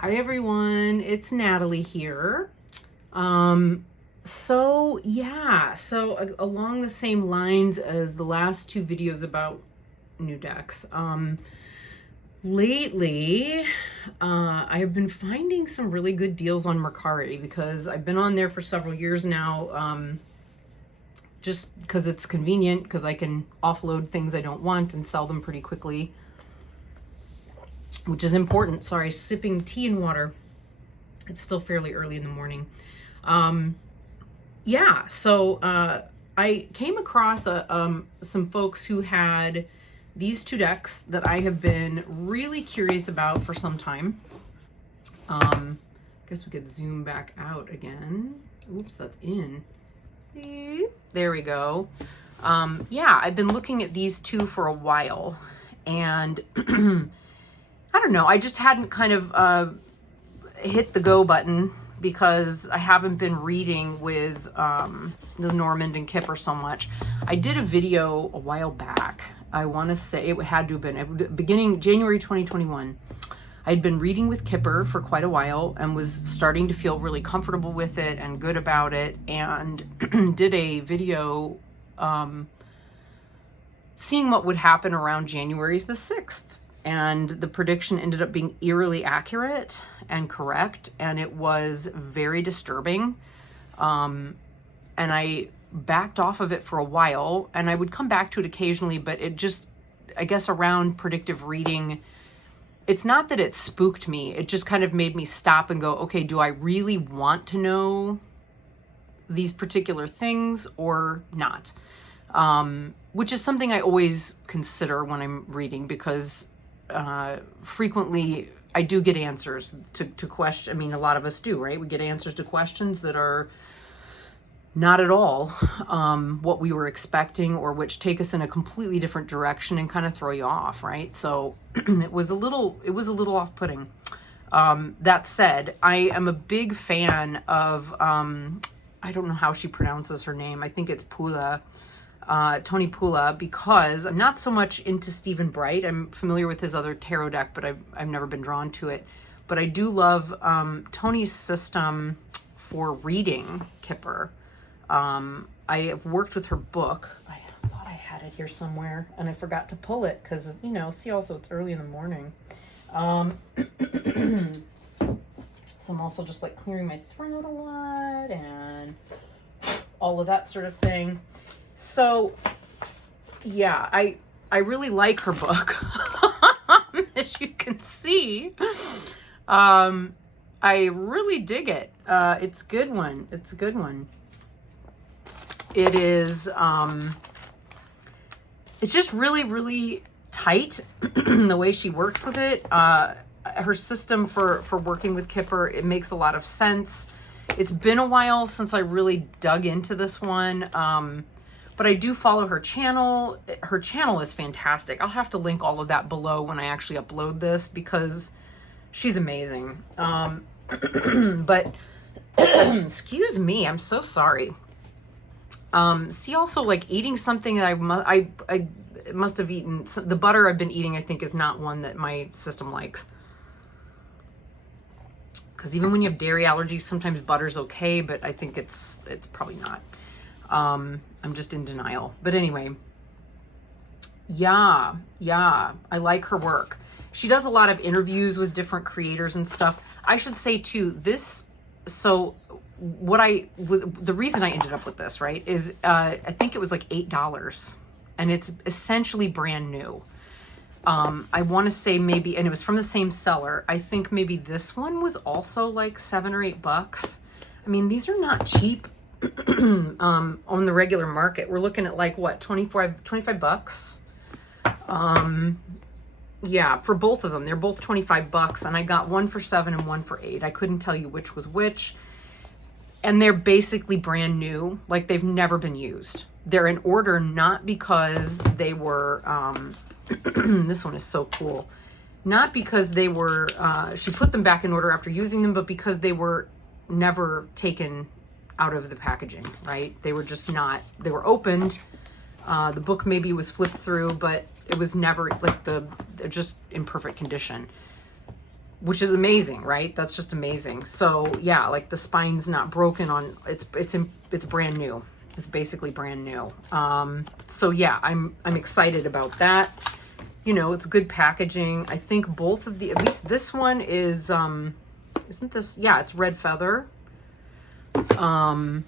Hi everyone, it's Natalie here. Along the same lines as the last two videos about new decks, lately I have been finding some really good deals on Mercari because I've been on there for several years now, just because it's convenient, because I can offload things I don't want and sell them pretty quickly, which is important. Sorry, sipping tea and water. It's still fairly early in the morning. I came across some folks who had these two decks that I have been really curious about for some time. I guess we could zoom back out again. Oops, that's in. There we go. I've been looking at these two for a while, and I don't know, I just hadn't kind of hit the go button because I haven't been reading with Lenormand and Kipper so much. I did a video a while back. I want to say it had to have been beginning January 2021. I'd been reading with Kipper for quite a while and was starting to feel really comfortable with it and good about it, and did a video seeing what would happen around January the 6th. And the prediction ended up being eerily accurate and correct, and it was very disturbing. And I backed off of it for a while, and I would come back to it occasionally, but it just, I guess around predictive reading, it's not that it spooked me, it just kind of made me stop and go, okay, do I really want to know these particular things or not? Which is something I always consider when I'm reading, because frequently I do get answers to questions. I mean, a lot of us do, right? We get answers to questions that are not at all what we were expecting, or which take us in a completely different direction and kind of throw you off, right? So it was a little off-putting. That said, I am a big fan of I don't know how she pronounces her name. I think it's Puhle. Toni Puhle, because I'm not so much into Stephen Bright. I'm familiar with his other tarot deck, but I've never been drawn to it. But I do love Toni's system for reading Kipper. I have worked with her book. I thought I had it here somewhere, and I forgot to pull it because, you know, see, also it's early in the morning. So I'm also just like clearing my throat a lot and all of that sort of thing. So, yeah, I really like her book, as you can see. I really dig it. It's a good one. It's a good one. It is, it's just really, really tight, the way she works with it. Her system for working with Kipper, it makes a lot of sense. It's been a while since I really dug into this one. But I do follow her channel. Her channel is fantastic. I'll have to link all of that below when I actually upload this, because she's amazing. But excuse me, I'm so sorry. See, also, like, eating something that I must have eaten. The butter I've been eating, I think, is not one that my system likes. Because even when you have dairy allergies, sometimes butter's okay, but I think it's probably not. I'm just in denial. But anyway, yeah, I like her work. She does a lot of interviews with different creators and stuff. I should say too, the reason I ended up with this, right, is I think it was like $8, and it's essentially brand new. I want to say maybe, and it was from the same seller. I think maybe this one was also like $7 or $8. I mean, these are not cheap. On the regular market, we're looking at like what, 25 bucks. Yeah, for both of them. They're both 25 bucks, and I got one for $7 and one for $8. I couldn't tell you which was which. And they're basically brand new, like they've never been used. They're in order not because they were this one is so cool. Not because they were she put them back in order after using them, but because they were never taken out of the packaging, right? They were just not, they were opened. The book maybe was flipped through, but it was never like they're just in perfect condition. which is amazing, right? That's just amazing. So yeah, like the spine's not broken on, it's brand new. It's basically brand new. So yeah, I'm excited about that. You know, it's good packaging. I think both of the, at least this one is, isn't this, yeah, it's red feather. Isn't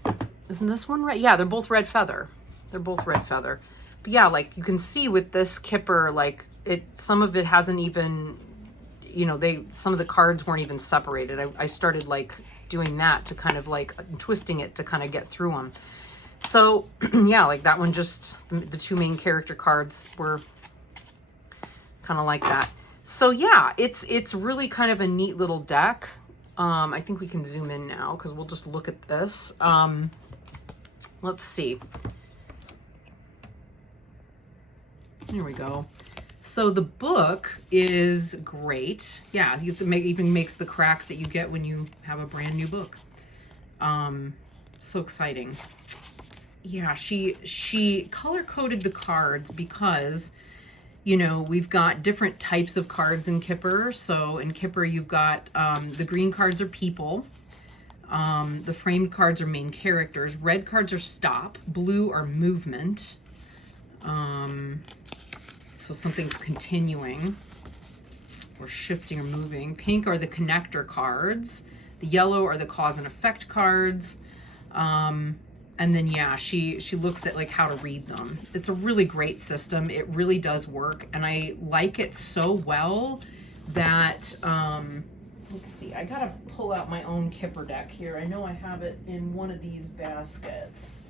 this one right? Yeah, they're both red feather. They're both red feather. But yeah, like you can see with this Kipper, like some of it hasn't even, you know, some of the cards weren't even separated. I started like doing that to kind of like twisting it to kind of get through them. So yeah, like that one, just the two main character cards were kind of like that. So yeah, it's really kind of a neat little deck. I think we can zoom in now because we'll just look at this. Let's see. Here we go. So the book is great. Yeah, you even makes the crack that you get when you have a brand new book. So exciting. Yeah, she color coded the cards because, you know, we've got different types of cards in Kipper. So in Kipper, you've got the green cards are people. The framed cards are main characters. Red cards are stop. Blue are movement. So something's continuing or shifting or moving. Pink are the connector cards. The yellow are the cause and effect cards. And then, yeah, she looks at like how to read them. It's a really great system. It really does work. And I like it so well that, let's see, I gotta pull out my own Kipper deck here. I know I have it in one of these baskets.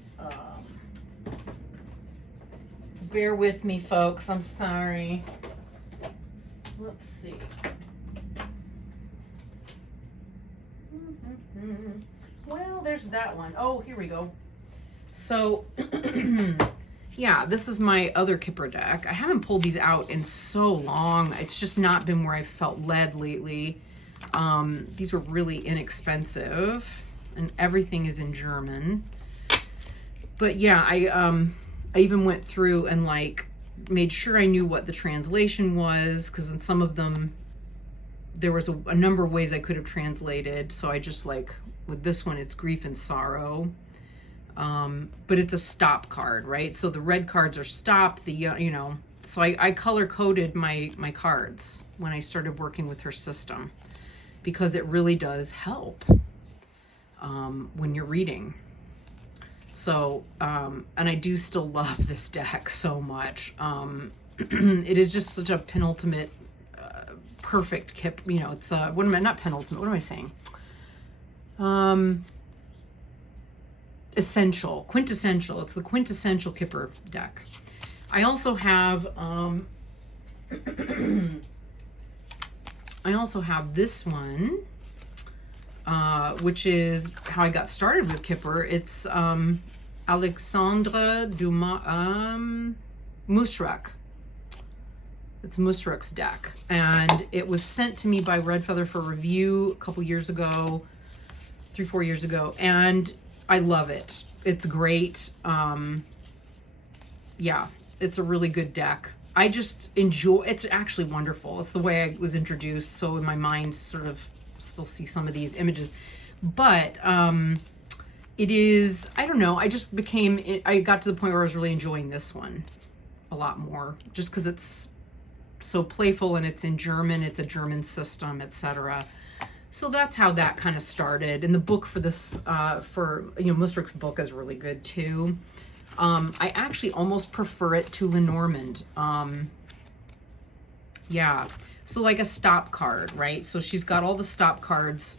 Bear with me, folks. I'm sorry. Let's see. Well, there's that one. Oh, here we go. So, yeah, this is my other Kipper deck. I haven't pulled these out in so long. It's just not been where I felt led lately. These were really inexpensive, and everything is in German. But yeah, I even went through and like made sure I knew what the translation was, because in some of them there was a number of ways I could have translated. So I just like, with this one, it's grief and sorrow. But it's a stop card, right? So the red cards are stop, you know, so I color coded my cards when I started working with her system, because it really does help when you're reading. So, and I do still love this deck so much. It is just such a penultimate, perfect Kip, you know, it's, what am I, not penultimate, what am I saying? Essential, quintessential. It's the quintessential Kipper deck. I also have, this one, which is how I got started with Kipper. It's Alexandre Dumas, Musrak. It's Musrak's deck, and it was sent to me by Red Feather for review a couple years ago, 3-4 years ago, and I love it. It's great. Yeah, it's a really good deck. I just enjoy, it's actually wonderful. It's the way I was introduced, so in my mind sort of still see some of these images. But it is, I don't know, I got to the point where I was really enjoying this one a lot more, just because it's so playful and it's in German, it's a German system, etc. So that's how that kind of started. And the book for this, Musrak's book is really good too. I actually almost prefer it to Lenormand. Yeah, so like a stop card, right? So she's got all the stop cards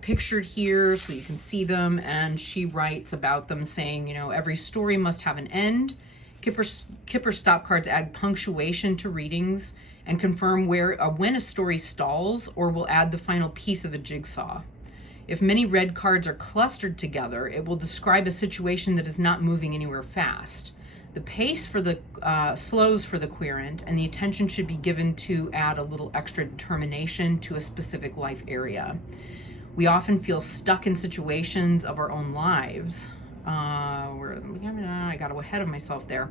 pictured here so you can see them, and she writes about them saying, you know, every story must have an end. Kipper stop cards add punctuation to readings and confirm when a story stalls, or will add the final piece of a jigsaw. If many red cards are clustered together, it will describe a situation that is not moving anywhere fast. The pace for the slows for the querent, and the attention should be given to add a little extra determination to a specific life area. We often feel stuck in situations of our own lives. I got ahead of myself there.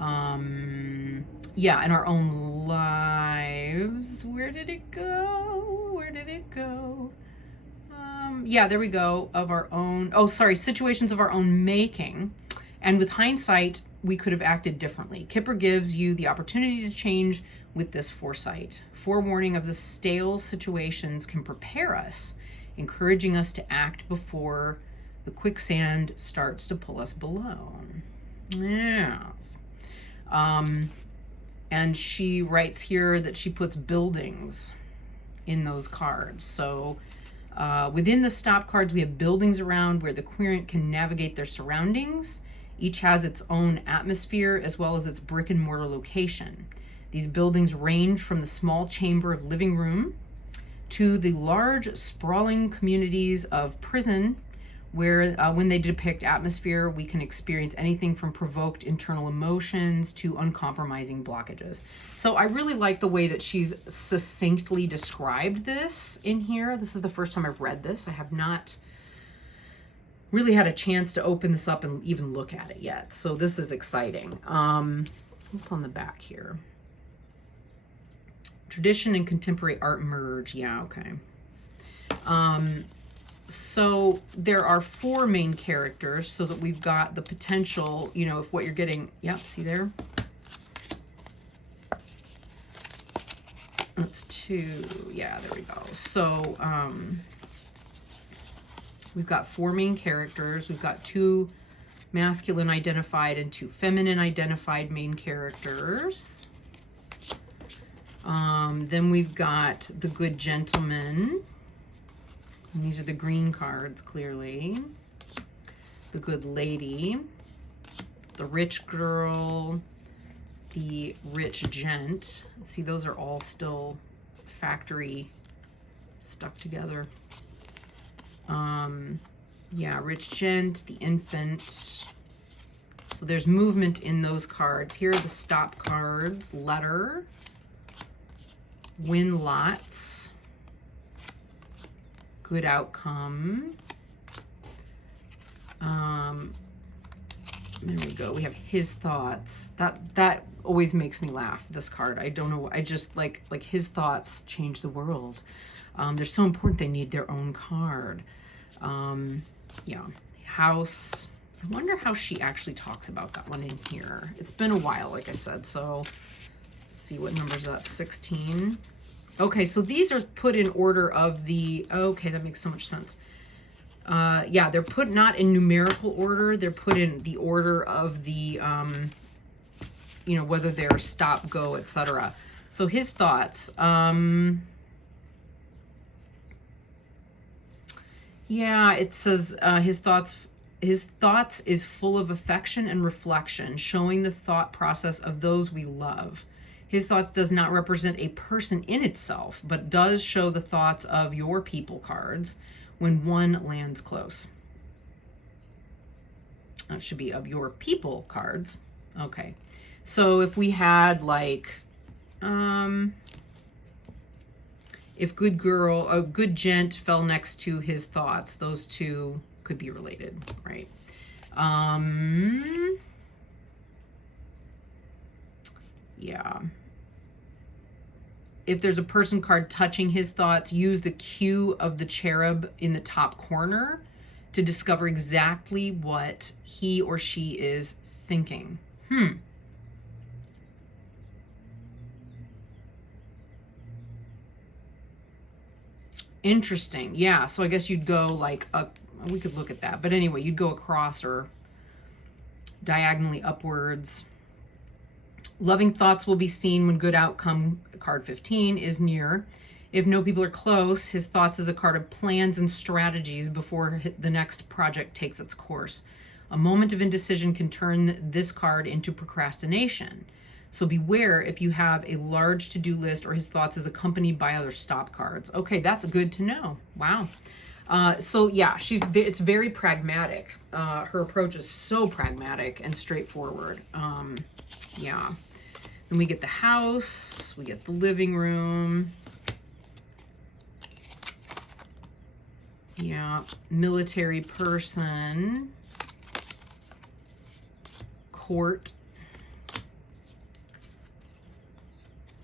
Yeah, in our own lives. Where did it go? Where did it go? Yeah, there we go. Of our own, oh, sorry, situations of our own making. And with hindsight, we could have acted differently. Kipper gives you the opportunity to change with this foresight. Forewarning of the stale situations can prepare us, encouraging us to act before the quicksand starts to pull us below. Yes. And she writes here that she puts buildings in those cards. So within the stop cards, we have buildings around where the querent can navigate their surroundings. Each has its own atmosphere as well as its brick and mortar location. These buildings range from the small chamber of living room to the large sprawling communities of prison, where when they depict atmosphere, we can experience anything from provoked internal emotions to uncompromising blockages. So I really like the way that she's succinctly described this in here. This is the first time I've read this. I have not really had a chance to open this up and even look at it yet. So this is exciting. What's on the back here? Tradition and contemporary art merge. Yeah, okay. So there are 4 main characters, so that we've got the potential, you know, if what you're getting, yep, see there? That's 2, yeah, there we go. So we've got 4 main characters. We've got 2 masculine identified and 2 feminine identified main characters. Then we've got the good gentleman. And these are the green cards, clearly. The good lady, the rich girl, the rich gent. See, those are all still factory stuck together. Yeah, rich gent, the infant. So there's movement in those cards. Here are the stop cards. Letter, win lots, good outcome. There we go. We have his thoughts. That always makes me laugh, this card. I don't know. I just like his thoughts change the world. They're so important. They need their own card. Yeah. House. I wonder how she actually talks about that one in here. It's been a while, like I said. So let's see, what number is that? 16. Okay, so these are put in order of the, okay, that makes so much sense. Yeah, they're put not in numerical order. They're put in the order of the, you know, whether they're stop, go, etc. So his thoughts. Yeah, it says his thoughts is full of affection and reflection, showing the thought process of those we love. His thoughts does not represent a person in itself, but does show the thoughts of your people cards when one lands close. That should be of your people cards. Okay. So if we had like, if good girl, a good gent fell next to his thoughts, those two could be related, right? Yeah. If there's a person card touching his thoughts, use the cue of the cherub in the top corner to discover exactly what he or she is thinking. Interesting. Yeah, so I guess you'd go like, we could look at that. But anyway, you'd go across or diagonally upwards. Loving thoughts will be seen when good outcome, card 15, is near. If no people are close, his thoughts is a card of plans and strategies before the next project takes its course. A moment of indecision can turn this card into procrastination. So beware if you have a large to-do list or his thoughts is accompanied by other stop cards. Okay, that's good to know. Wow. So yeah, it's very pragmatic. Her approach is so pragmatic and straightforward. Yeah. Then we get the house, we get the living room. Yeah, military person. Court.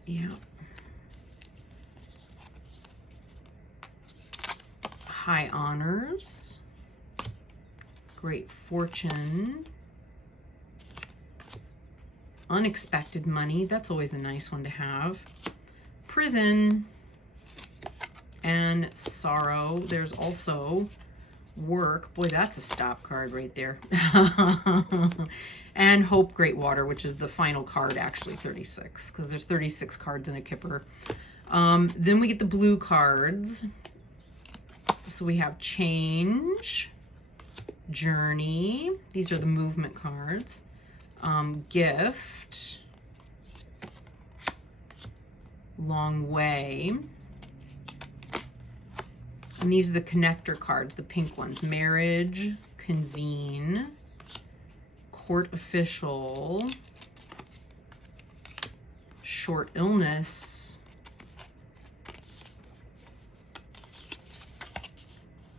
Yeah. High honors. Great fortune. Unexpected money. That's always a nice one to have. Prison. And sorrow. There's also work. Boy, that's a stop card right there. And hope, great water, which is the final card, actually 36, because there's 36 cards in a Kipper. Then we get the blue cards. So we have change, journey. These are the movement cards. Gift, long way. And these are the connector cards, the pink ones. Marriage, convene, court official, short illness.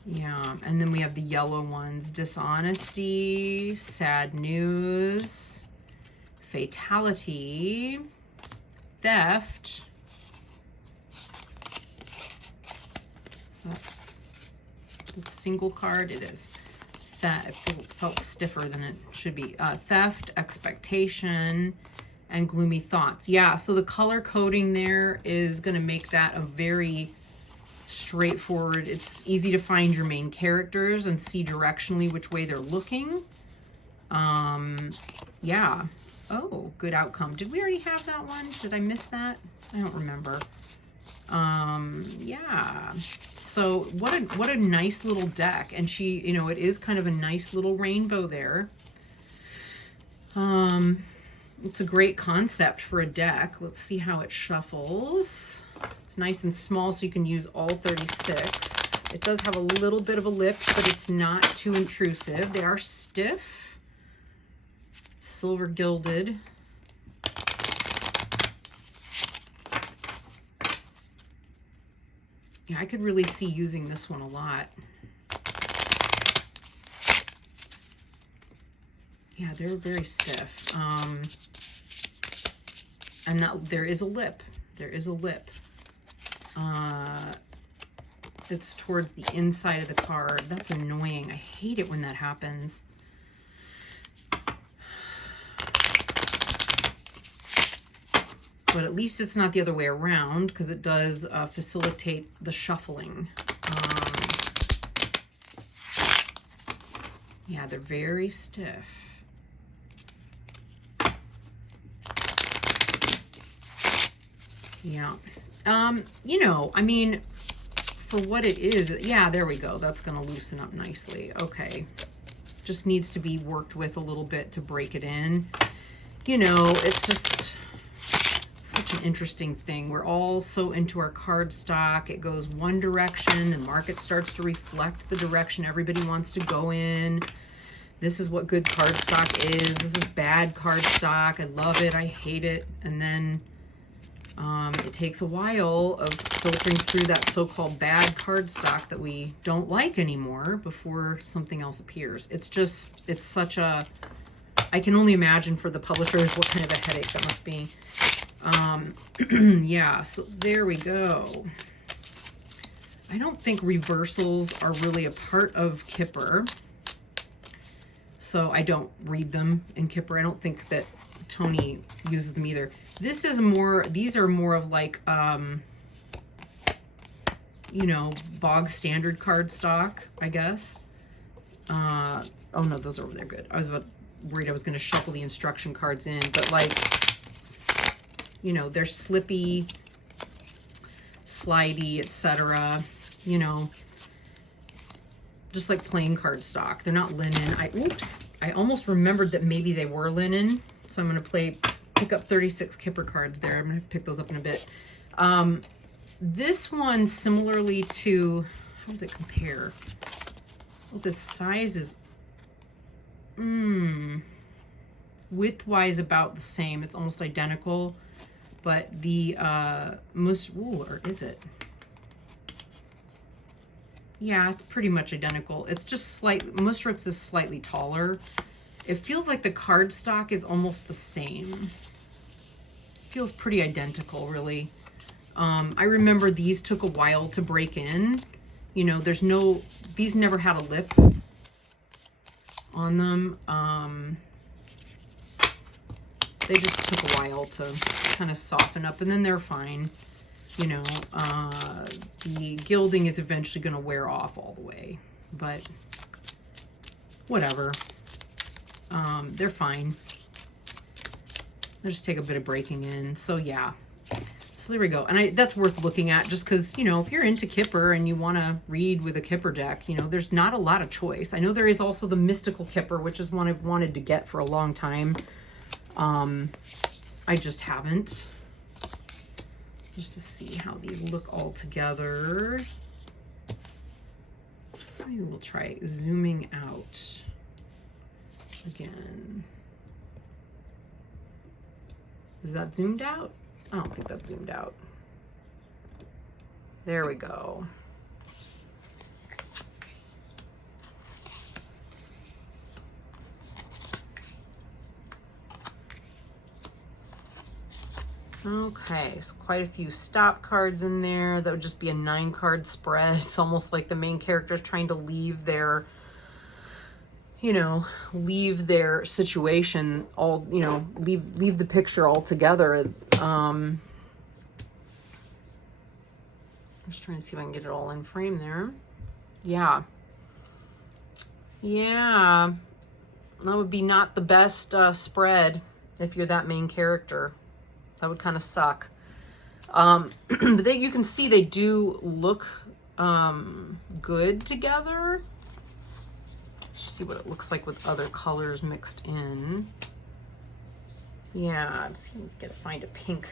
Yeah, and then we have the yellow ones. Dishonesty, sad news, fatality, theft. It's single card. It is. That felt stiffer than it should be. Theft, expectation, and gloomy thoughts. Yeah, so the color coding there is going to make that a very straightforward. It's easy to find your main characters and see directionally which way they're looking. Yeah. Oh, good outcome. Did we already have that one? Did I miss that? I don't remember. Yeah. So what a nice little deck. And she, you know, it is kind of a nice little rainbow there. It's a great concept for a deck. Let's see how it shuffles. It's nice and small, so you can use all 36. It does have a little bit of a lip, but it's not too intrusive. They are stiff. Silver gilded. Yeah, I could really see using this one a lot. Yeah, they're very stiff. And that there is a lip. There is a lip. It's towards the inside of the card. That's annoying. I hate it when that happens. But at least it's not the other way around, because it does facilitate the shuffling. Yeah, they're very stiff. Yeah. You know, I mean, for what it is, yeah, there we go. That's going to loosen up nicely. Okay. Just needs to be worked with a little bit to break it in. You know, it's just such an interesting thing. We're all so into our card stock. It goes one direction, the market starts to reflect the direction everybody wants to go in. This is what good card stock is. This is bad card stock. I love it. I hate it. And then it takes a while of filtering through that so-called bad card stock that we don't like anymore before something else appears. It's just, it's such a, I can only imagine for the publishers what kind of a headache that must be. Yeah, so there we go. I don't think reversals are really a part of Kipper. So I don't read them in Kipper. I don't think that Toni uses them either. This is more, these are more of like, you know, bog standard card stock, I guess. Oh no, those are over there. Good. I was worried I was going to shuffle the instruction cards in, but like, you know, they're slippy, slidey, etc. You know, just like plain card stock. They're not linen. Oops, I almost remembered that maybe they were linen. So I'm going to pick up 36 Kipper cards there. I'm going to pick those up in a bit. This one, similarly to, how does it compare? Well, the size is, width-wise about the same. It's almost identical. But the or is it? Yeah, it's pretty much identical. It's just slightly, Musrik's is slightly taller. It feels like the card stock is almost the same. Feels pretty identical, really. I remember these took a while to break in. You know, these never had a lip on them. They just took a while to kind of soften up, and then they're fine. You know, the gilding is eventually going to wear off all the way, but whatever. They're fine. They'll just take a bit of breaking in. So yeah. So there we go. And that's worth looking at, just because, you know, if you're into Kipper and you want to read with a Kipper deck, you know, there's not a lot of choice. I know there is also the Mystical Kipper, which is one I've wanted to get for a long time. I just haven't. Just to see how these look all together. Maybe we'll try zooming out again. Is that zoomed out? I don't think that's zoomed out. There we go. Okay, so quite a few stop cards in there. That would just be a 9-card spread. It's almost like the main character's trying to leave their, you know, leave their situation all, you know, leave the picture altogether. I'm just trying to see if I can get it all in frame there. Yeah. Yeah. That would be not the best spread if you're that main character. That would kind of suck. But you can see they do look good together. Let's see what it looks like with other colors mixed in. Yeah, let's see, let's find a pink.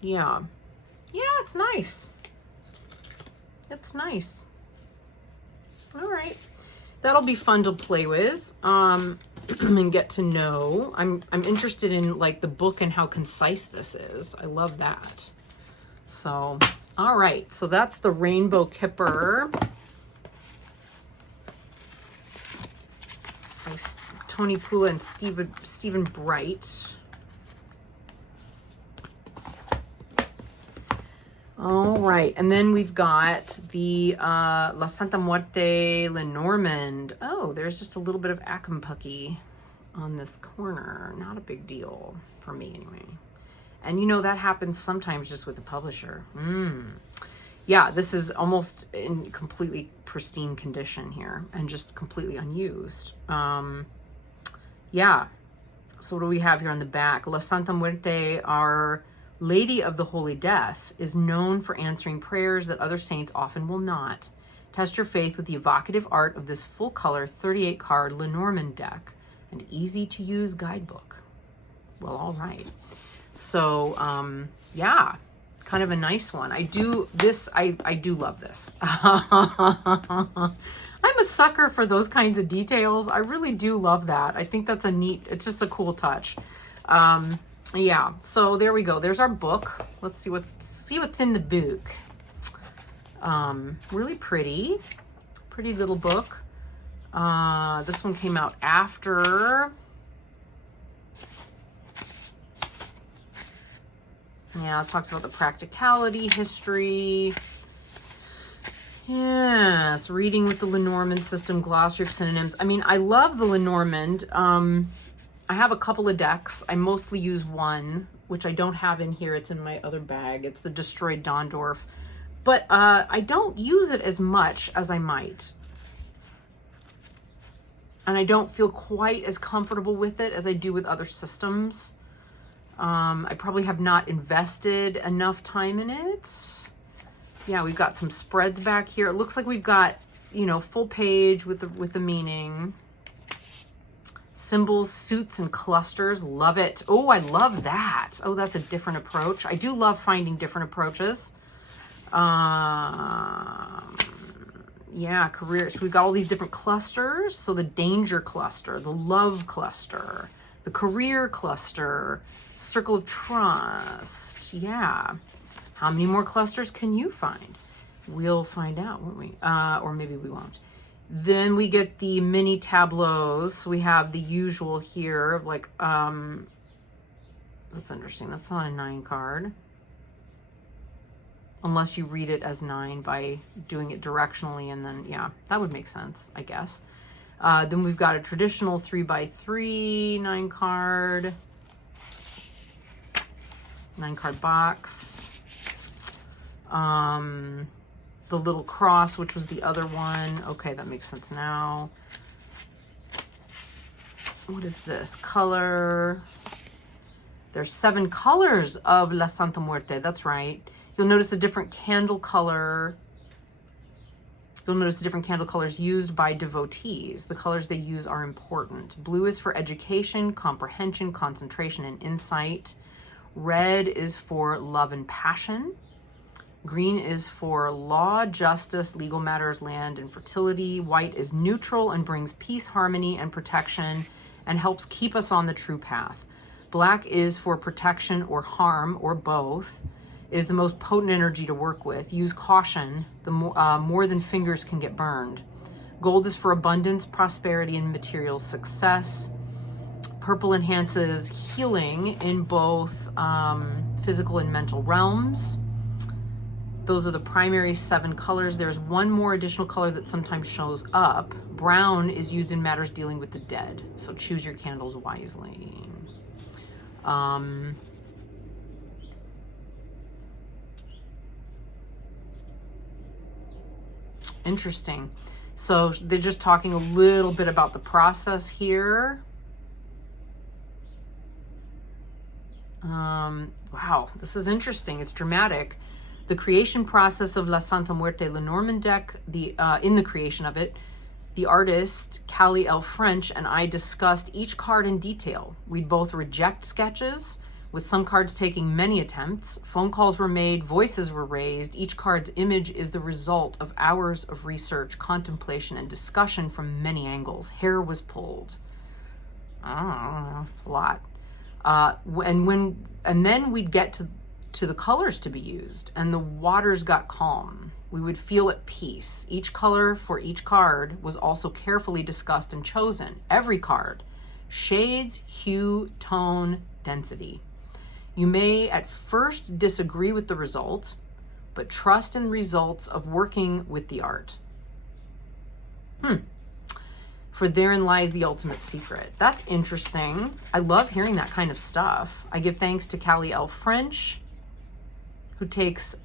Yeah. Yeah, it's nice. It's nice. All right. That'll be fun to play with and get to know. I'm interested in like the book and how concise this is. I love that. So, all right. So that's the Rainbow Kipper by Toni Puhle and Stephen Bright. All right, and then we've got the La Santa Muerte Lenormand. Oh, there's just a little bit of Acompucky on this corner. Not a big deal for me anyway. And you know, that happens sometimes just with the publisher. Yeah, this is almost in completely pristine condition here and just completely unused. Yeah, so what do we have here on the back? La Santa Muerte, our Lady of the Holy Death, is known for answering prayers that other saints often will not. Test your faith with the evocative art of this full-color 38-card Lenormand deck, an easy-to-use guidebook. Well, all right. So, yeah, kind of a nice one. I do love this. I'm a sucker for those kinds of details. I really do love that. I think that's it's just a cool touch. Yeah, so there we go. There's our book. Let's see what's in the book. Really pretty little book. This one came out after. Yeah, it talks about the practicality, history. Yes, reading with the Lenormand system, glossary of synonyms. I mean, I love the Lenormand. I have a couple of decks. I mostly use one, which I don't have in here. It's in my other bag. It's the Destroyed Dondorf. But I don't use it as much as I might. And I don't feel quite as comfortable with it as I do with other systems. I probably have not invested enough time in it. Yeah, we've got some spreads back here. It looks like we've got, you know, full page with the meaning. Symbols, suits, and clusters. Love it. Oh, I love that. Oh, that's a different approach. I do love finding different approaches. Yeah, career. So we've got all these different clusters. So the danger cluster, the love cluster, the career cluster, circle of trust. Yeah. How many more clusters can you find? We'll find out, won't we? Or maybe we won't. Then we get the mini tableaus. We have the usual here, like, that's interesting. That's not a 9 card. Unless you read it as 9 by doing it directionally, and then, yeah, that would make sense, I guess. Then we've got a traditional 3x3 9 card. 9 card box. The little cross, which was the other one. Okay, that makes sense now. What is this? Color. There's 7 colors of La Santa Muerte. That's right. You'll notice a different candle color. You'll notice the different candle colors used by devotees. The colors they use are important. Blue is for education, comprehension, concentration, and insight. Red is for love and passion. Green is for law, justice, legal matters, land, and fertility. White is neutral and brings peace, harmony, and protection, and helps keep us on the true path. Black is for protection or harm, or both. It is the most potent energy to work with. Use caution. The more than fingers can get burned. Gold is for abundance, prosperity, and material success. Purple enhances healing in both physical and mental realms. Those are the primary 7 colors. There's one more additional color that sometimes shows up. Brown is used in matters dealing with the dead. So choose your candles wisely. Interesting. So they're just talking a little bit about the process here. Wow, this is interesting. It's dramatic. The creation process of La Santa Muerte Lenormand deck, in the creation of it, the artist, Callie L. French, and I discussed each card in detail. We'd both reject sketches, with some cards taking many attempts. Phone calls were made, voices were raised. Each card's image is the result of hours of research, contemplation, and discussion from many angles. Hair was pulled. Oh, it's a lot. And then we'd get to the colors to be used, and the waters got calm. We would feel at peace. Each color for each card was also carefully discussed and chosen. Every card. Shades, hue, tone, density. You may at first disagree with the result, but trust in the results of working with the art. For therein lies the ultimate secret. That's interesting. I love hearing that kind of stuff. I give thanks to Callie L. French, who takes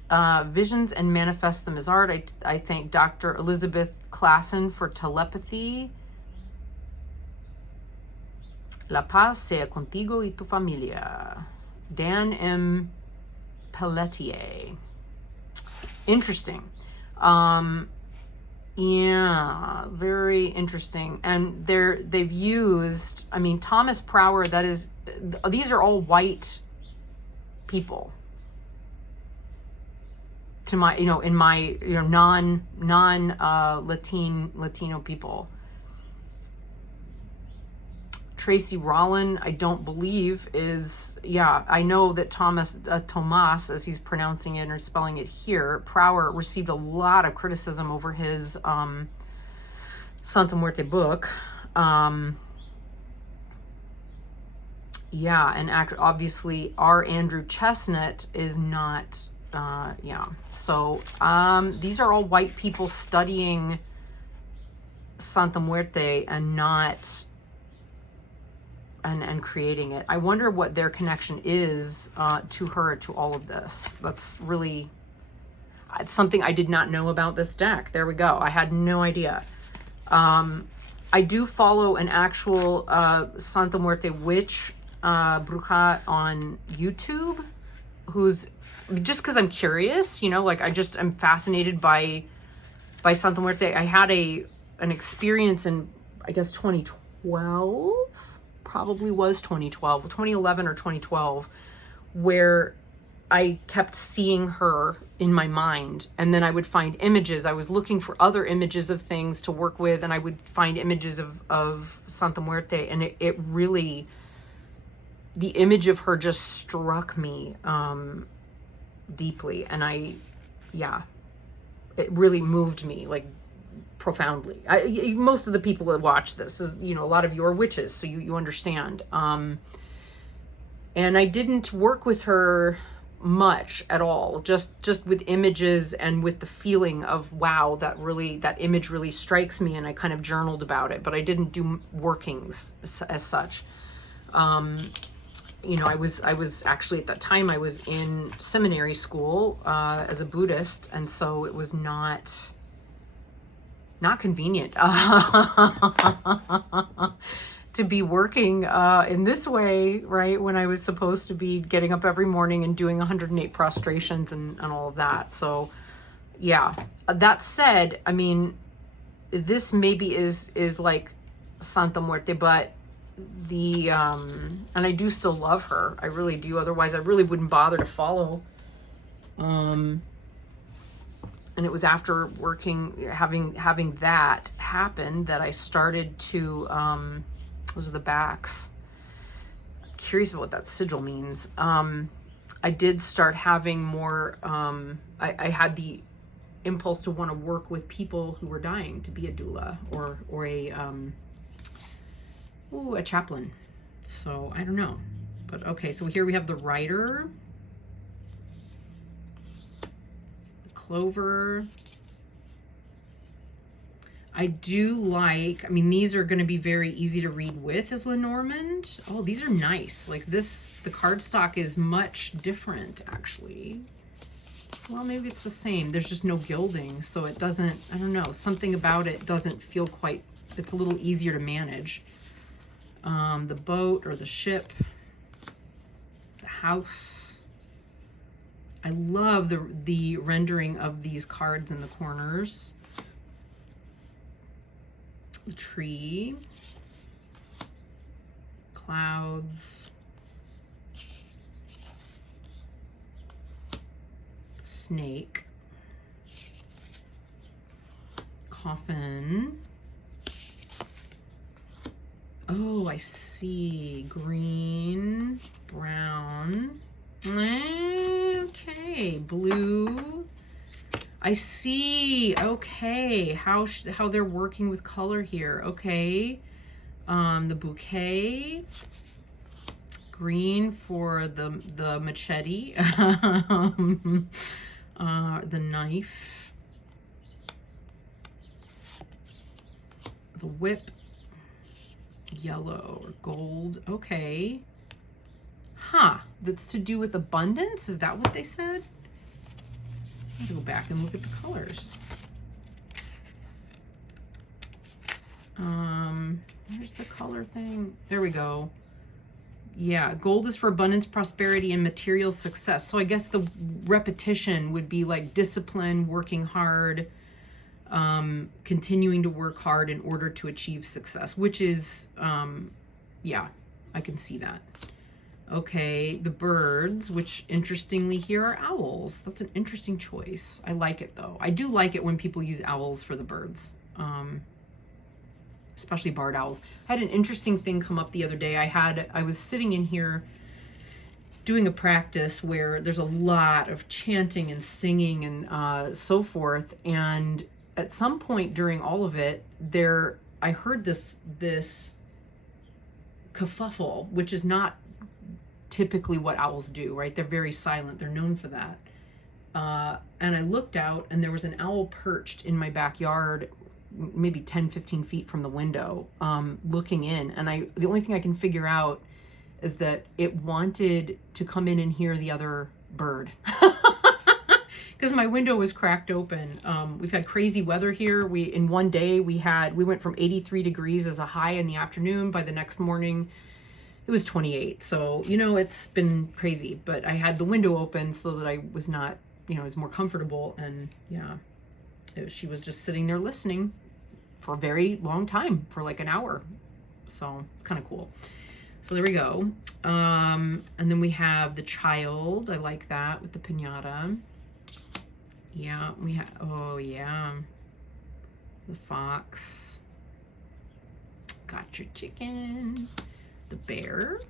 visions and manifests them as art. I thank Dr. Elizabeth Klassen for telepathy. La paz sea contigo y tu familia. Dan M. Pelletier. Interesting. Yeah, very interesting. And they've used, I mean, Thomas Prower, these are all white people. To my, in my, Latino people. Tracy Rollin, I don't believe is, I know that Tomas, as he's pronouncing it or spelling it here, Prower received a lot of criticism over his Santa Muerte book. And obviously our Andrew Chestnut is not, So these are all white people studying Santa Muerte and not... And creating it. I wonder what their connection is to her, to all of this. That's really, it's something I did not know about this deck. There we go. I had no idea. I do follow an actual Santa Muerte witch, bruja, on YouTube, who's, just because I'm curious, I'm fascinated by Santa Muerte. I had an experience in, I guess, 2012. Probably was 2011 or 2012, where I kept seeing her in my mind, and then I would find images. I was looking for other images of things to work with, and I would find images of Santa Muerte, and it really, the image of her just struck me deeply, and it really moved me, like profoundly. Most of the people that watch this is, you know, a lot of you are witches, so you understand. And I didn't work with her much at all, just with images and with the feeling of, wow, that image really strikes me, and I kind of journaled about it, but I didn't do workings as such. You know, I was actually, at that time, I was in seminary school as a Buddhist, and so it was not convenient to be working in this way, right, when I was supposed to be getting up every morning and doing 108 prostrations and all of that. So yeah, that said, I mean, this maybe is like Santa Muerte, but the and I do still love her, I really do, otherwise I really wouldn't bother to follow. And it was after working, having that happen, that I started to those are the backs. Curious about what that sigil means. I did start having more, I had the impulse to want to work with people who were dying, to be a doula or a chaplain. So I don't know, but okay. So here we have the rider, the clover. I do like, I mean, these are going to be very easy to read with as Lenormand. Oh, these are nice. Like this, the cardstock is much different, actually. Well, maybe it's the same. There's just no gilding, so it doesn't, I don't know, something about it doesn't feel quite, it's a little easier to manage. The boat or the ship, the house. I love the rendering of these cards in the corners. The tree, clouds, snake, coffin. Oh, I see. Green, brown. Okay, blue. I see. Okay, how they're working with color here. Okay, the bouquet, green for the machete, the knife, the whip, yellow or gold. Okay, that's to do with abundance. Is that what they said? I have to go back and look at the colors. Where's the color thing? There we go. Yeah, gold is for abundance, prosperity, and material success. So I guess the repetition would be like discipline, working hard, continuing to work hard in order to achieve success, which is, yeah, I can see that. Okay, the birds, which interestingly here are owls. That's an interesting choice. I like it though. I do like it when people use owls for the birds, especially barred owls. I had an interesting thing come up the other day. I was sitting in here doing a practice where there's a lot of chanting and singing and so forth. And at some point during all of it, I heard this kerfuffle, which is not typically what owls do, right? They're very silent. They're known for that. And I looked out and there was an owl perched in my backyard, maybe 10, 15 feet from the window, looking in. And the only thing I can figure out is that it wanted to come in and hear the other bird. Because my window was cracked open. We've had crazy weather here. In one day we went from 83 degrees as a high in the afternoon. By the next morning, it was 28. So, you know, it's been crazy, but I had the window open so that I was not, you know, it was more comfortable. And yeah, she was just sitting there listening for a very long time, for like an hour. So it's kind of cool. So there we go. And then we have the child. I like that with the piñata. Yeah, we have, oh yeah, the fox. Got your chicken. The bear.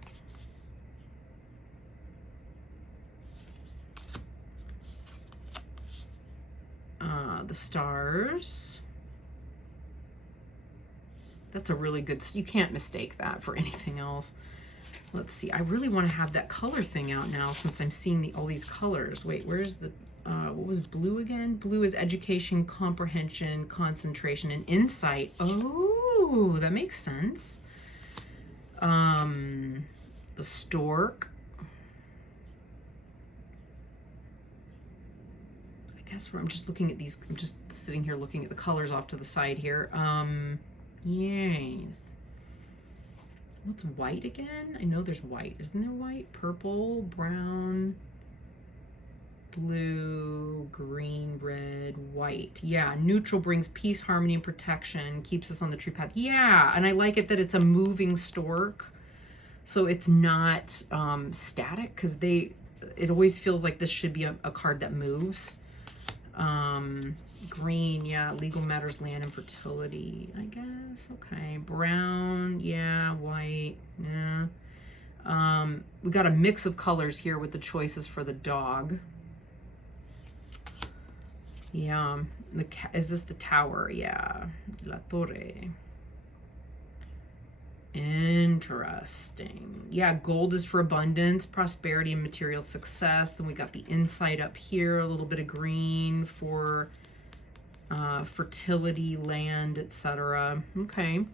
The stars. That's a really good, you can't mistake that for anything else. Let's see, I really want to have that color thing out now since I'm seeing all these colors. Wait, where's the, what was blue again? Blue is education, comprehension, concentration, and insight. Oh, that makes sense. The stork. I guess I'm just looking at these, I'm just sitting here looking at the colors off to the side here. Yes. What's white again? I know there's white. Isn't there white? Purple, brown, blue, green, red, white. Yeah, neutral brings peace, harmony, and protection. Keeps us on the true path. Yeah, and I like it that it's a moving stork. So it's not static, because it always feels like this should be a card that moves. Green, yeah, legal matters, land, and fertility, I guess. Okay, brown, yeah, white, yeah. We got a mix of colors here with the choices for the dog. Yeah, is this the tower? Yeah, La Torre. Interesting. Yeah, gold is for abundance, prosperity, and material success. Then we got the insight up here, a little bit of green for fertility, land, etc. Okay.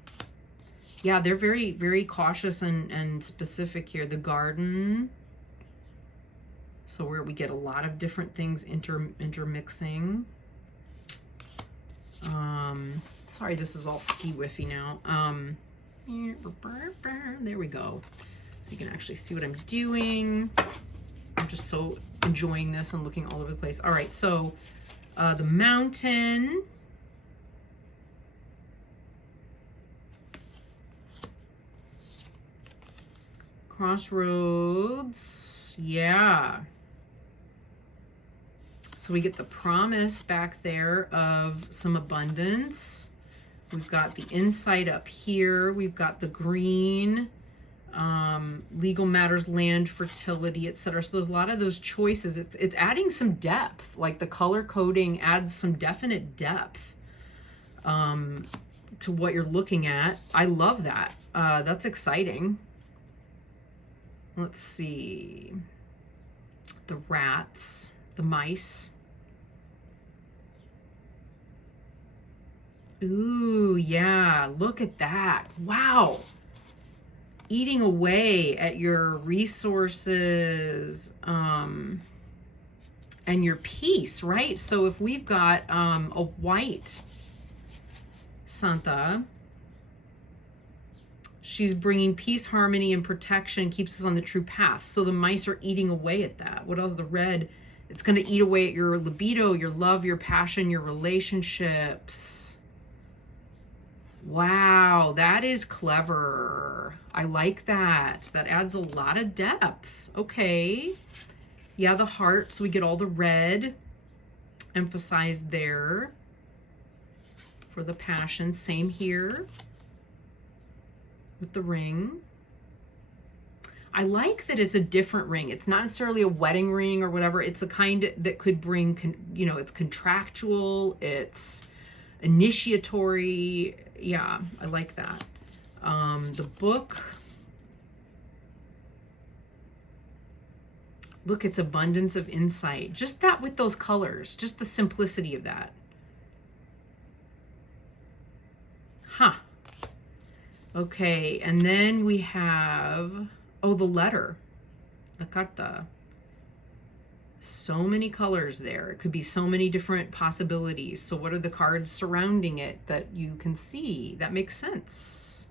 Yeah, they're very, very cautious and specific here. The garden. So where we get a lot of different things intermixing. Sorry, this is all ski-whiffy now. There we go. So you can actually see what I'm doing. I'm just so enjoying this and looking all over the place. All right, so the mountain. Crossroads. Yeah. So we get the promise back there of some abundance. We've got the insight up here. We've got the green, legal matters, land, fertility, etc. So there's a lot of those choices. It's adding some depth. Like the color coding adds some definite depth to what you're looking at. I love that. That's exciting. Let's see. The rats, the mice. Ooh, yeah, look at that. Wow. Eating away at your resources and your peace, right? So if we've got a white Santa, she's bringing peace, harmony, and protection, keeps us on the true path. So the mice are eating away at that. What else? The red, it's going to eat away at your libido, your love, your passion, your relationships. Wow, that is clever. I like that. That adds a lot of depth. Okay. Yeah, the heart. So we get all the red emphasized there for the passion. Same here with the ring. I like that it's a different ring. It's not necessarily a wedding ring or whatever. It's a kind that could bring, you know, it's contractual, it's initiatory. Yeah, I like that. The book. Look, it's abundance of insight. Just that with those colors, just the simplicity of that. Huh. Okay, and then we have, oh, the letter, la carta. So many colors there. It could be so many different possibilities. So what are the cards surrounding it that you can see? That makes sense.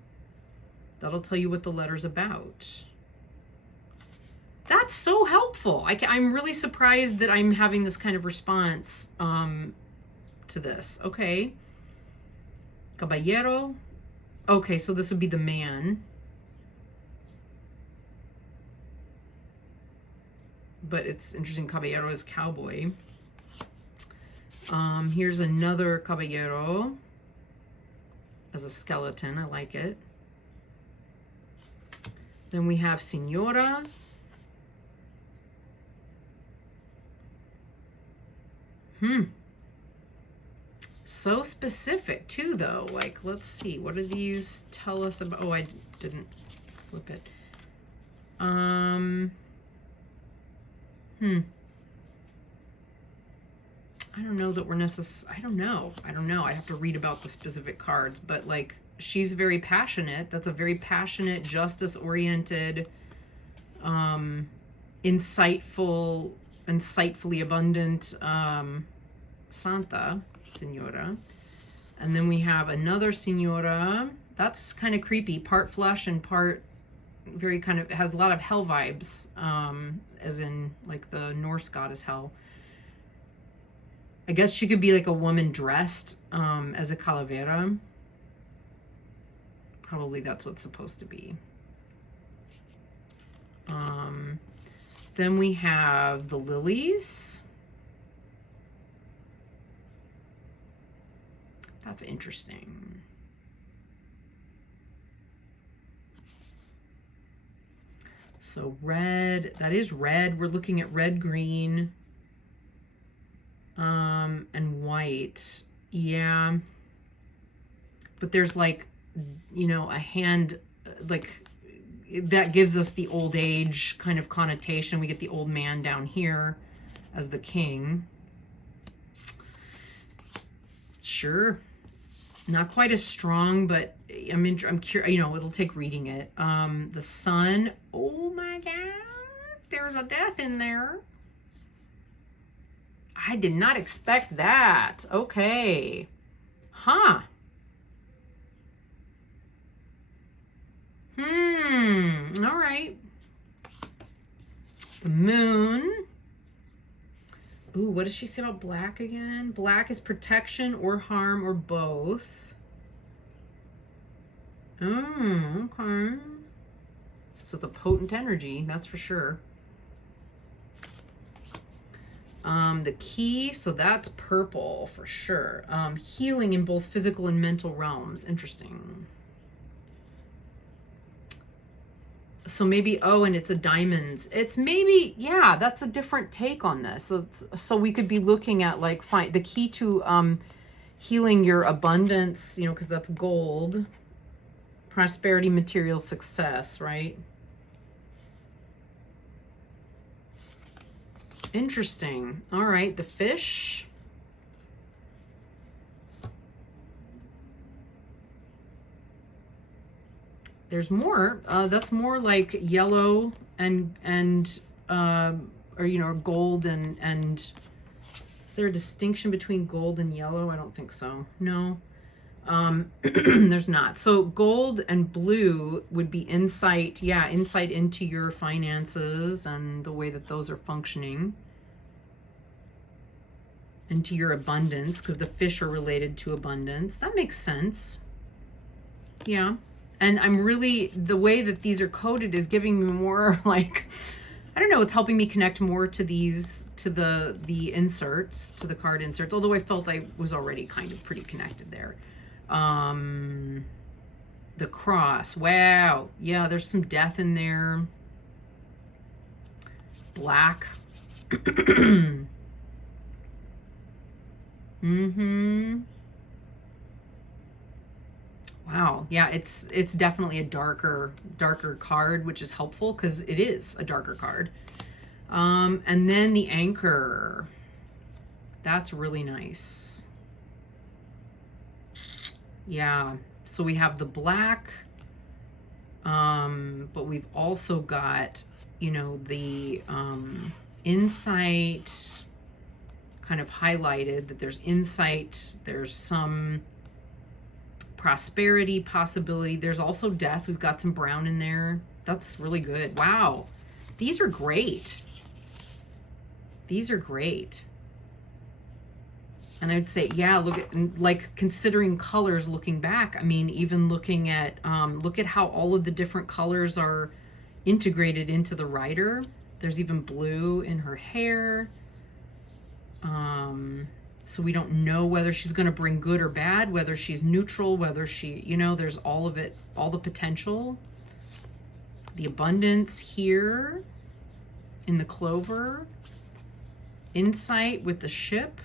That'll tell you what the letter's about. That's so helpful. I'm really surprised that I'm having this kind of response to this. Okay. Caballero. Okay, so this would be the man. But it's interesting, caballero is cowboy. Here's another caballero as a skeleton. I like it. Then we have señora. So specific too, though. Like, let's see, what do these tell us about? Oh, I didn't flip it. I don't know that we're I don't know. I have to read about the specific cards, but like, she's very passionate. That's a very passionate, justice-oriented, insightfully abundant Santa Senora. And then we have another Senora. That's kind of creepy. Part flesh and part very kind of, has a lot of hell vibes, as in like the Norse goddess Hel. I guess she could be like a woman dressed as a calavera. Probably that's what's supposed to be. Then we have the lilies. That's interesting. So red, that is red. We're looking at red, green, and white. Yeah. But there's like, you know, a hand, like, that gives us the old age kind of connotation. We get the old man down here as the king. Sure. Not quite as strong, but I'm curious, you know, it'll take reading it. The sun. Oh my God. There's a death in there. I did not expect that. Okay. Huh. All right. The moon. Ooh, what does she say about black again? Black is protection or harm or both. Oh, okay. So it's a potent energy, that's for sure. The key, so that's purple for sure. Healing in both physical and mental realms. Interesting. So maybe, oh, and it's a diamonds. It's maybe, yeah, that's a different take on this. So we could be looking at like, fine, the key to healing your abundance, you know, because that's gold, prosperity, material success, right? Interesting. All right, the fish. There's more. That's more like yellow and or you know, gold and is there a distinction between gold and yellow? I don't think so. No. There's not. So gold and blue would be insight. Yeah, insight into your finances and the way that those are functioning. Into your abundance, because the fish are related to abundance. That makes sense. Yeah. And I'm really, the way that these are coded is giving me more like, I don't know, it's helping me connect more to these, to the inserts, to the card inserts, although I felt I was already kind of pretty connected there. The cross, wow. Yeah, there's some death in there. Black. Wow. Yeah, it's definitely a darker card, which is helpful because it is a darker card. And then the anchor. That's really nice. Yeah. So we have the black, but we've also got, you know, the insight kind of highlighted, that there's insight, there's some prosperity possibility. There's also death. We've got some brown in there. That's really good. Wow. These are great. These are great. And I'd say, yeah, look at, like, considering colors looking back. I mean, even looking at, look at how all of the different colors are integrated into the rider. There's even blue in her hair. So we don't know whether she's going to bring good or bad, whether she's neutral, whether she, you know, there's all of it, all the potential. The abundance here in the clover. Insight with the ship.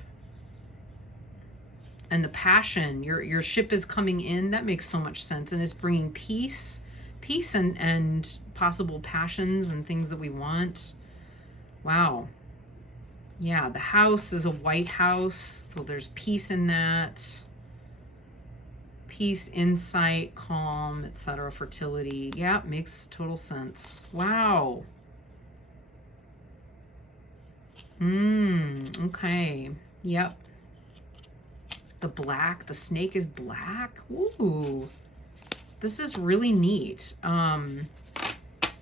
and the passion. Your ship is coming in. That makes so much sense, and it's bringing peace and possible passions and things that we want. Wow. Yeah, the house is a white house, so there's peace in that. Peace, insight, calm, etc., fertility. Yeah, makes total sense. Wow. Okay. Yep. The black, the snake is black. Ooh. This is really neat.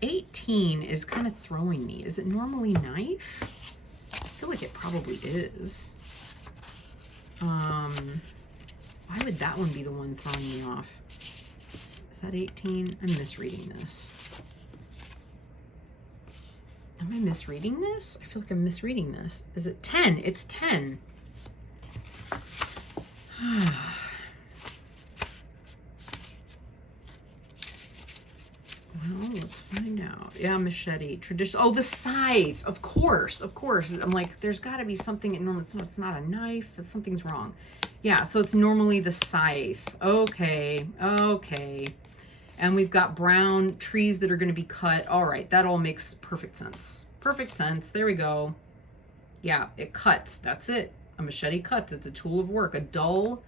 18 is kind of throwing me. Is it normally knife? I feel like it probably is. Why would that one be the one throwing me off? Is that 18? I'm misreading this. Am I misreading this? I feel like I'm misreading this. Is it 10? It's 10. Well, let's find out. Yeah, machete. Tradition. Oh, the scythe. Of course. Of course. I'm like, there's got to be something. It's not a knife. Something's wrong. Yeah, so it's normally the scythe. Okay. Okay. And we've got brown trees that are going to be cut. All right. That all makes perfect sense. Perfect sense. There we go. Yeah, it cuts. That's it. A machete cuts. It's a tool of work. A dull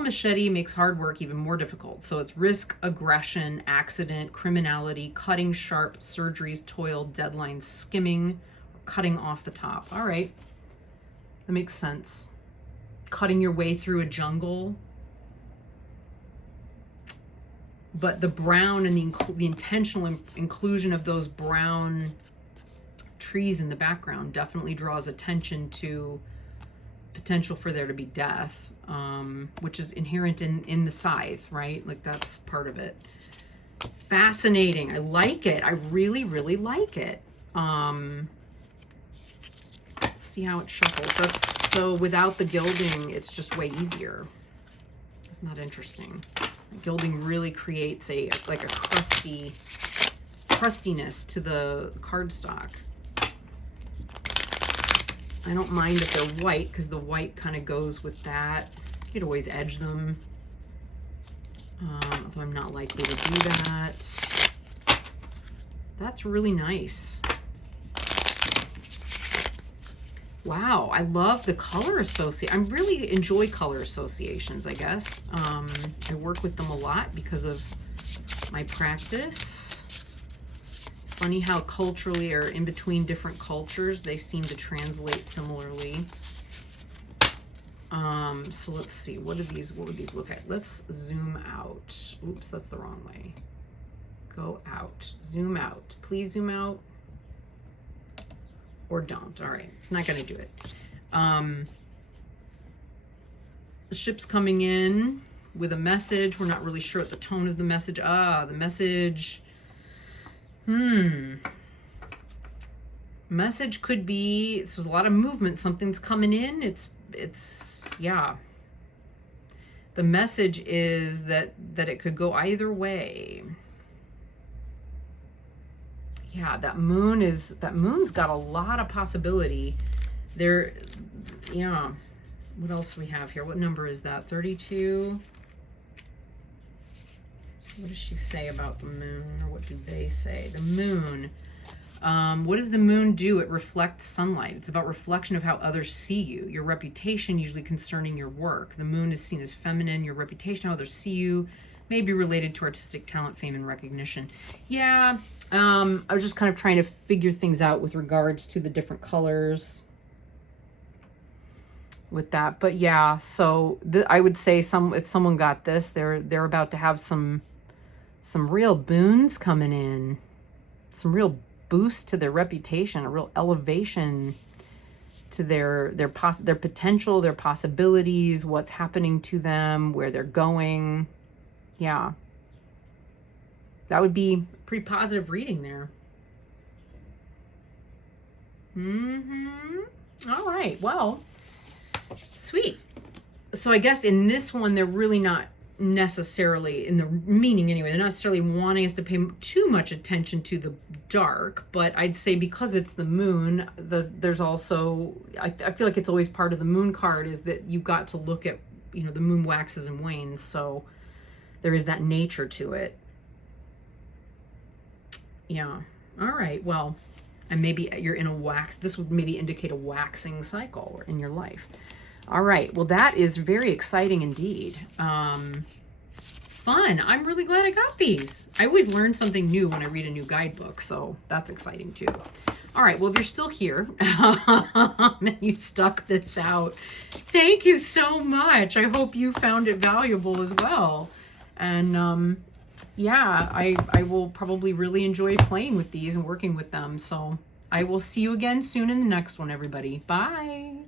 machete makes hard work even more difficult. So it's risk, aggression, accident, criminality, cutting sharp, surgeries, toil, deadlines, skimming, or cutting off the top. All right. That makes sense. Cutting your way through a jungle. But the brown and the intentional inclusion of those brown trees in the background definitely draws attention to potential for there to be death, which is inherent in the scythe, right? Like that's part of it. Fascinating. I like it. I really, really like it. Let's see how it shuffles. So without the gilding, it's just way easier. Isn't that interesting? Gilding really creates like a crustiness to the cardstock. I don't mind if they're white because the white kind of goes with that. You could always edge them, although I'm not likely to do that. That's really nice. Wow, I love the color association. I really enjoy color associations, I guess. I work with them a lot because of my practice. Funny how culturally or in between different cultures, they seem to translate similarly. So let's see, what would these look like? Let's zoom out. Oops, that's the wrong way. Go out, zoom out. Please zoom out. Or don't. All right, it's not going to do it. The ship's coming in with a message. We're not really sure what the tone of the message. The message. Message could be, there's a lot of movement. Something's coming in. Yeah. The message is that it could go either way. Yeah, that moon's got a lot of possibility there. Yeah. What else do we have here? What number is that? 32. What does she say about the moon, or what do they say? The moon. What does the moon do? It reflects sunlight. It's about reflection of how others see you. Your reputation, usually concerning your work. The moon is seen as feminine. Your reputation, how others see you, may be related to artistic talent, fame, and recognition. Yeah. I was just kind of trying to figure things out with regards to the different colors with that. But yeah, so I would say if someone got this, they're about to have some real boons coming in, some real boost to their reputation, a real elevation to their potential, their possibilities, what's happening to them, where they're going. Yeah. That would be a pretty positive reading there. All right. Well, sweet. So I guess in this one, they're really not necessarily, in the meaning anyway, they're not necessarily wanting us to pay too much attention to the dark, but I'd say because it's the moon, there's also, I feel like it's always part of the moon card is that you got to look at you know, the moon waxes and wanes. So there is that nature to it. Yeah. All right. Well, and maybe you're in a wax. This would maybe indicate a waxing cycle in your life. All right. Well, that is very exciting indeed. Fun. I'm really glad I got these. I always learn something new when I read a new guidebook, so that's exciting too. All right. Well, if you're still here and you stuck this out, thank you so much. I hope you found it valuable as well. And yeah, I will probably really enjoy playing with these and working with them. So I will see you again soon in the next one, everybody. Bye.